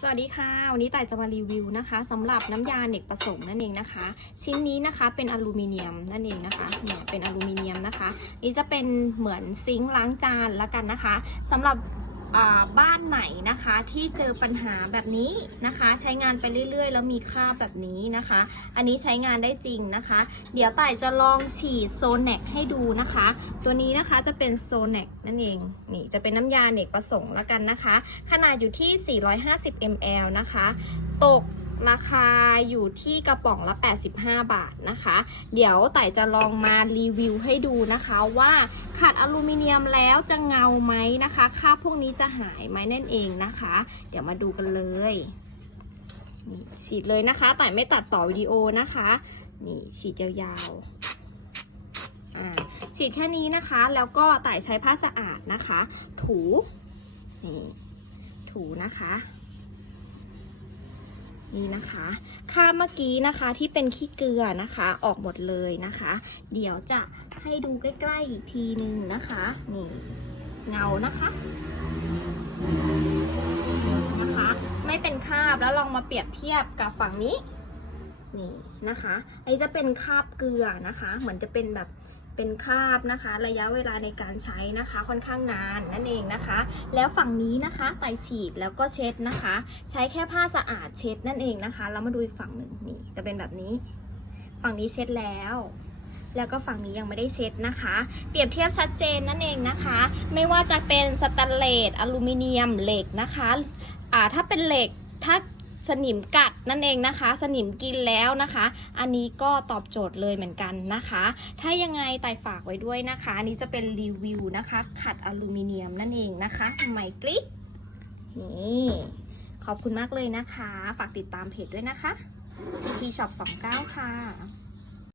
สวัสดีค่ะ วันนี้ต่ายจะมารีวิวนะคะสำหรับน้ำยาเนกผสมนั่นเองนะคะ ชิ้นนี้นะคะเป็นอลูมิเนียมนั่นเองนะคะเนี่ยเป็นอลูมิเนียมนะคะ นี่จะเป็นเหมือนซิงค์ล้างจานละกันนะคะสำหรับ บ้านไหนนะคะที่เจอปัญหาแบบนี้นะคะ ใช้งานไปเรื่อย ๆ แล้วมีคราบแบบนี้นะคะ อันนี้ใช้งานได้จริงนะคะ เดี๋ยวต่ายจะลองฉีดโซแนกให้ดูนะคะ ตัวนี้นะคะจะเป็นโซแนกนั่นเองนี่จะเป็นน้ำยาเนกประสงค์แล้วกันนะคะ ขนาดอยู่ที่ 450 ml นะคะ ตก ราคาอยู่ที่กระป๋องละ 85 บาทนะคะ เดี๋ยวไต่จะลองมารีวิวให้ดูนะคะว่าขัดอลูมิเนียมแล้วจะเงาไหมนะคะคราบพวกนี้จะหายไหมนั่นเองนะคะ เดี๋ยวมาดูกันเลยนี่ฉีดเลยนะคะไต่ไม่ตัดต่อวิดีโอนะคะ นี่ฉีดยาวๆอ่าฉีดแค่นี้นะคะ แล้วก็ไต่ใช้ผ้าสะอาดนะคะ ถูนี่ถูนะคะ นี่นะคะค่าเมื่อกี้นะคะที่เป็นขี้เกลือนะคะ ออกหมดเลยนะคะ เดี๋ยวจะให้ดูใกล้ๆอีกทีนึงนะคะ นี่เงานะคะนะคะ ไม่เป็นคราบแล้วลองมาเปรียบเทียบกับฝั่งนี้นี่นะคะอันนี้จะเป็นคราบเกลือนะคะ เหมือนจะเป็นแบบ เป็นคาบนะคะ ระยะเวลาในการใช้นะคะ ค่อนข้างนานนั่นเองนะคะ แล้วฝั่งนี้นะคะไตฉีดแล้วก็เช็ดนะคะ ใช้แค่ผ้าสะอาดเช็ดนั่นเองนะคะแล้วมาดูอีกฝั่งหนึ่งนี่จะเป็นแบบนี้ ฝั่งนี้เช็ดแล้วแล้วก็ฝั่งนี้ยังไม่ได้เช็ดนะคะ เปรียบเทียบชัดเจนนั่นเองนะคะ ไม่ว่าจะเป็นสแตนเลสอลูมิเนียมเหล็กนะคะ อ่าถ้าเป็นเหล็กถ้า สนิมกัดนั่นเองนะคะ สนิมกินแล้วนะคะ อันนี้ก็ตอบโจทย์เลยเหมือนกันนะคะ ถ้ายังไงไต่ฝากไว้ด้วยนะคะ อันนี้จะเป็นรีวิวนะคะ ขัดอลูมิเนียมนั่นเองนะคะใหม่กริ๊กนี่ขอบคุณมากเลยนะคะ ฝากติดตามเพจด้วยนะคะ PT Shop 29 ค่ะ